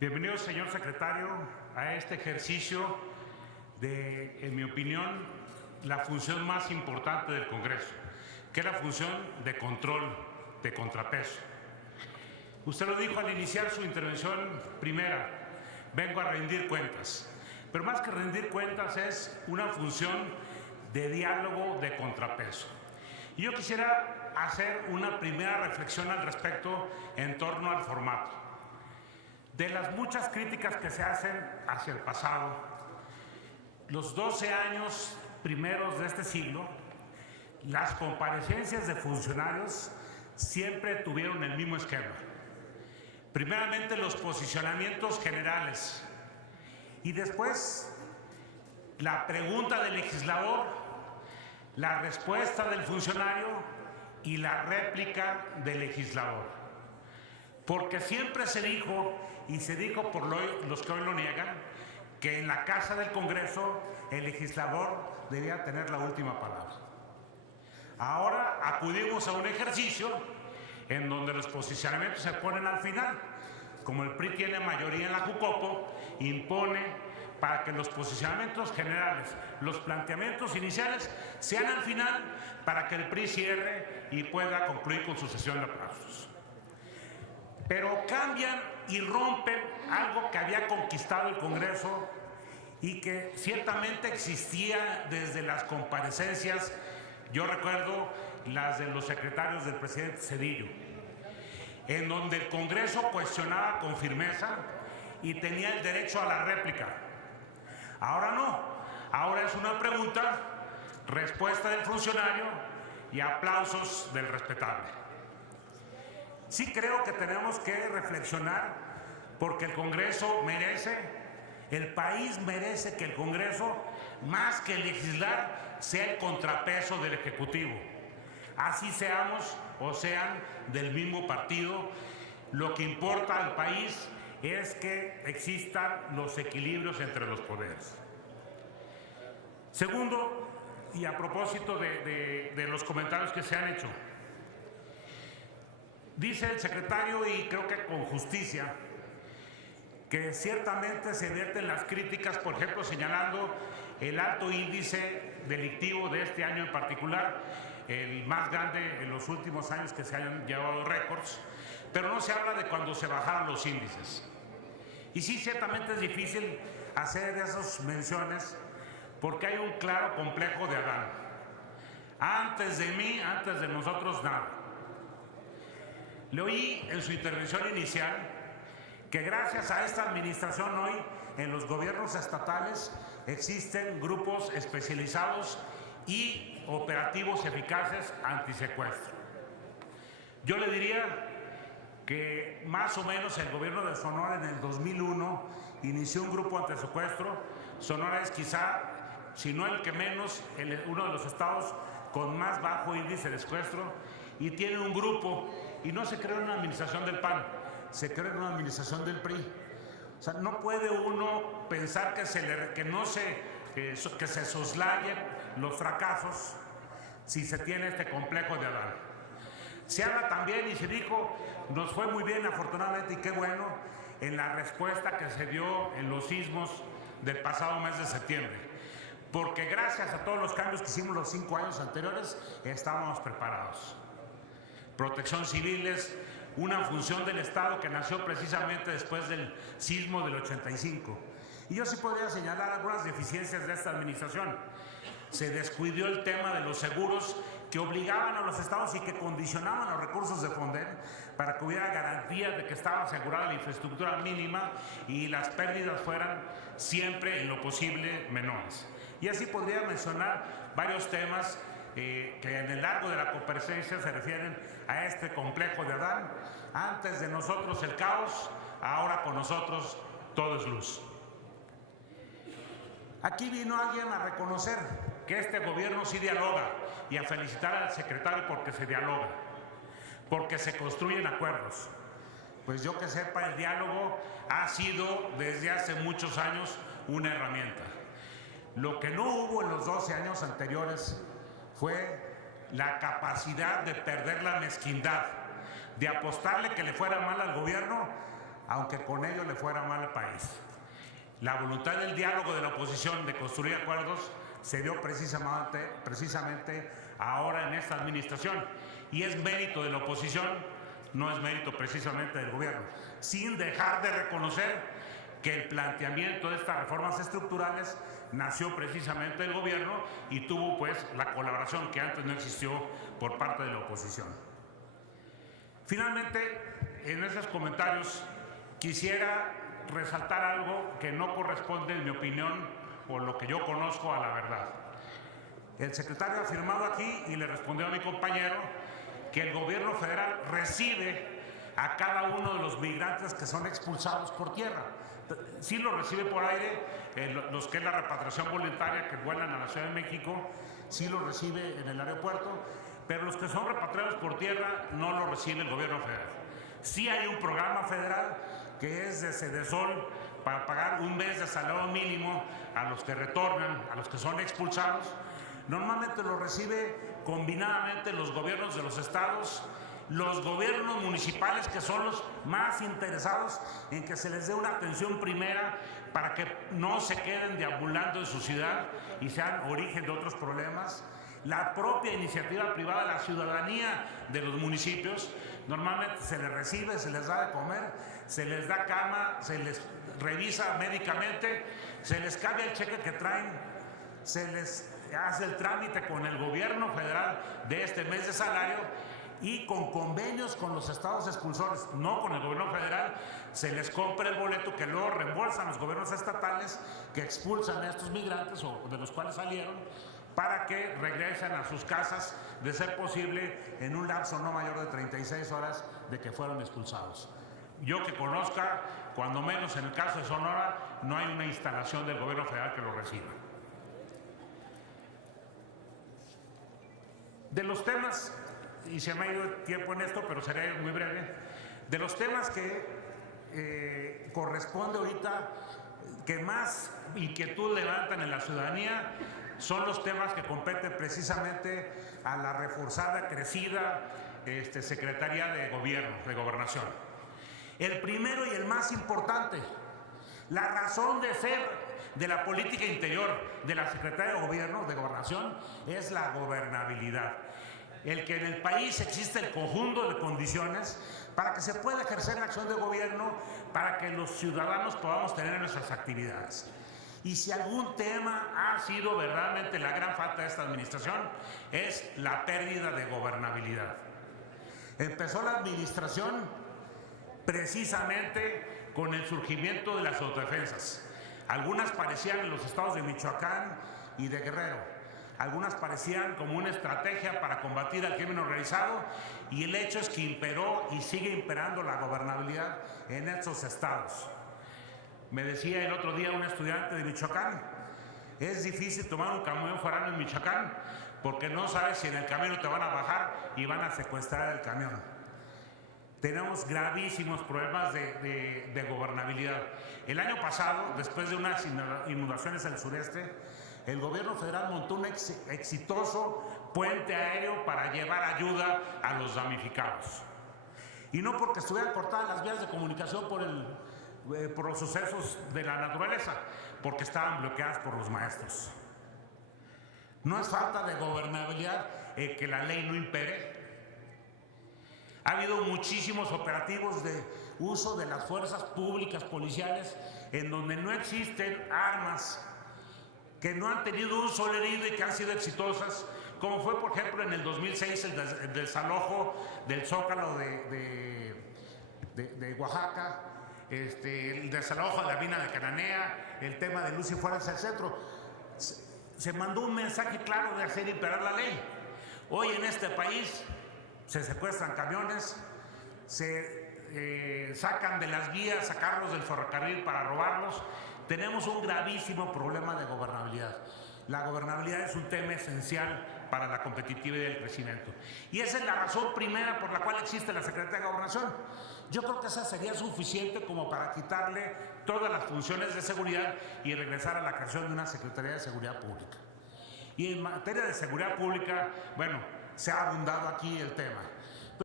Bienvenido, señor secretario, a este ejercicio de, en mi opinión, la función más importante del Congreso, que es la función de control, de contrapeso. Usted lo dijo al iniciar su intervención primera, vengo a rendir cuentas, pero más que rendir cuentas es una función de diálogo, de contrapeso. Y yo quisiera hacer una primera reflexión al respecto en torno al formato. De las muchas críticas que se hacen hacia el pasado, los 12 años primeros de este siglo, las comparecencias de funcionarios siempre tuvieron el mismo esquema. Primeramente los posicionamientos generales y después la pregunta del legislador, la respuesta del funcionario y la réplica del legislador. Porque siempre se dijo, y se dijo por los que hoy lo niegan, que en la Casa del Congreso el legislador debía tener la última palabra. Ahora acudimos a un ejercicio en donde los posicionamientos se ponen al final. Como el PRI tiene mayoría en la Jucopo, impone para que los posicionamientos generales, los planteamientos iniciales, sean al final para que el PRI cierre y pueda concluir con su sesión de aplausos. Pero cambian y rompen algo que había conquistado el Congreso y que ciertamente existía desde las comparecencias, yo recuerdo las de los secretarios del presidente Zedillo, en donde el Congreso cuestionaba con firmeza y tenía el derecho a la réplica. Ahora no, ahora es una pregunta, respuesta del funcionario y aplausos del respetable. Sí creo que tenemos que reflexionar porque el Congreso merece, el país merece que el Congreso, más que legislar, sea el contrapeso del Ejecutivo. Así seamos o sean del mismo partido, lo que importa al país es que existan los equilibrios entre los poderes. Segundo, y a propósito de los comentarios que se han hecho, dice el secretario, y creo que con justicia, que ciertamente se vierten las críticas, por ejemplo, señalando el alto índice delictivo de este año en particular, el más grande en los últimos años que se hayan llevado récords, pero no se habla de cuando se bajaron los índices. Y sí, ciertamente es difícil hacer esas menciones porque hay un claro complejo de Adán. Antes de mí, antes de nosotros, nada. Le oí en su intervención inicial que gracias a esta administración hoy en los gobiernos estatales existen grupos especializados y operativos eficaces antisecuestro. Yo le diría que más o menos el gobierno de Sonora en el 2001 inició un grupo antisecuestro. Sonora es quizá, si no el que menos, uno de los estados con más bajo índice de secuestro y tiene un grupo. Y no se creó en una administración del PAN, se creó en una administración del PRI. O sea, no puede uno pensar que se soslayen los fracasos si se tiene este complejo de Adán. Se habla también y se dijo, nos fue muy bien afortunadamente y qué bueno, en la respuesta que se dio en los sismos del pasado mes de septiembre. Porque gracias a todos los cambios que hicimos los 5 años anteriores, estábamos preparados. Protección Civil es una función del Estado que nació precisamente después del sismo del 85. Y yo sí podría señalar algunas deficiencias de esta administración. Se descuidó el tema de los seguros que obligaban a los estados y que condicionaban los recursos de Fonden para que hubiera garantía de que estaba asegurada la infraestructura mínima y las pérdidas fueran siempre en lo posible menores. Y así podría mencionar varios temas que en el largo de la comparecencia se refieren a este complejo de Adán. Antes de nosotros el caos, ahora con nosotros todo es luz. Aquí vino alguien a reconocer que este gobierno sí dialoga y a felicitar al secretario porque se dialoga, porque se construyen acuerdos. Pues yo que sepa, el diálogo ha sido desde hace muchos años una herramienta. Lo que no hubo en los 12 años anteriores fue la capacidad de perder la mezquindad, de apostarle que le fuera mal al gobierno aunque con ello le fuera mal al país. La voluntad del diálogo de la oposición de construir acuerdos se dio precisamente ahora en esta administración, y es mérito de la oposición, no es mérito precisamente del gobierno, sin dejar de reconocer que el planteamiento de estas reformas estructurales nació precisamente del gobierno y tuvo pues la colaboración que antes no existió por parte de la oposición. Finalmente, en esos comentarios quisiera resaltar algo que no corresponde, en mi opinión, o lo que yo conozco, a la verdad. El secretario ha afirmado aquí, y le respondió a mi compañero, que el gobierno federal recibe a cada uno de los migrantes que son expulsados por tierra. Sí lo recibe por aire, los que es la repatriación voluntaria que vuelan a la Ciudad de México, sí lo recibe en el aeropuerto, pero los que son repatriados por tierra no lo recibe el gobierno federal. Sí hay un programa federal que es de Sedesol para pagar un mes de salario mínimo a los que retornan, a los que son expulsados. Normalmente lo recibe combinadamente los gobiernos de los estados, los gobiernos municipales, que son los más interesados en que se les dé una atención primera para que no se queden deambulando en su ciudad y sean origen de otros problemas. La propia iniciativa privada, la ciudadanía de los municipios, normalmente se les recibe, se les da de comer, se les da cama, se les revisa médicamente, se les cambia el cheque que traen, se les hace el trámite con el gobierno federal de este mes de salario, y con convenios con los estados expulsores, no con el gobierno federal, se les compra el boleto que luego reembolsan los gobiernos estatales que expulsan a estos migrantes o de los cuales salieron, para que regresen a sus casas, de ser posible, en un lapso no mayor de 36 horas de que fueron expulsados. Yo que conozca, cuando menos en el caso de Sonora, no hay una instalación del gobierno federal que lo reciba. De los temas, y se me ha ido el tiempo en esto, pero seré muy breve, de los temas que corresponde ahorita, que más inquietud levantan en la ciudadanía, son los temas que competen precisamente a la reforzada, crecida Secretaría de Gobierno, de Gobernación. El primero y el más importante, la razón de ser de la política interior de la Secretaría de Gobierno, de Gobernación, es la gobernabilidad. El que en el país existe el conjunto de condiciones para que se pueda ejercer la acción de gobierno, para que los ciudadanos podamos tener nuestras actividades. Y si algún tema ha sido verdaderamente la gran falta de esta administración, es la pérdida de gobernabilidad. Empezó la administración precisamente con el surgimiento de las autodefensas. Algunas parecían en los estados de Michoacán y de Guerrero. Algunas parecían como una estrategia para combatir al crimen organizado, y el hecho es que imperó y sigue imperando la gobernabilidad en estos estados. Me decía el otro día un estudiante de Michoacán, es difícil tomar un camión foráneo en Michoacán porque no sabes si en el camino te van a bajar y van a secuestrar el camión. Tenemos gravísimos problemas de gobernabilidad. El año pasado, después de unas inundaciones en el sureste, el gobierno federal montó un exitoso puente aéreo para llevar ayuda a los damnificados. Y no porque estuvieran cortadas las vías de comunicación por los sucesos de la naturaleza, porque estaban bloqueadas por los maestros. No es falta de gobernabilidad que la ley no impere. Ha habido muchísimos operativos de uso de las fuerzas públicas policiales en donde no existen armas, que no han tenido un solo herido y que han sido exitosas, como fue, por ejemplo, en el 2006 el desalojo del Zócalo de Oaxaca, el desalojo de la mina de Cananea, el tema de Luz y Fuerza del Centro. Se mandó un mensaje claro de hacer imperar la ley. Hoy en este país se secuestran camiones, se sacan de las vías, sacarlos del ferrocarril para robarlos. Tenemos un gravísimo problema de gobernabilidad. La gobernabilidad es un tema esencial para la competitividad y el crecimiento. Y esa es la razón primera por la cual existe la Secretaría de Gobernación. Yo creo que esa sería suficiente como para quitarle todas las funciones de seguridad y regresar a la creación de una Secretaría de Seguridad Pública. Y en materia de seguridad pública, bueno, se ha abundado aquí el tema.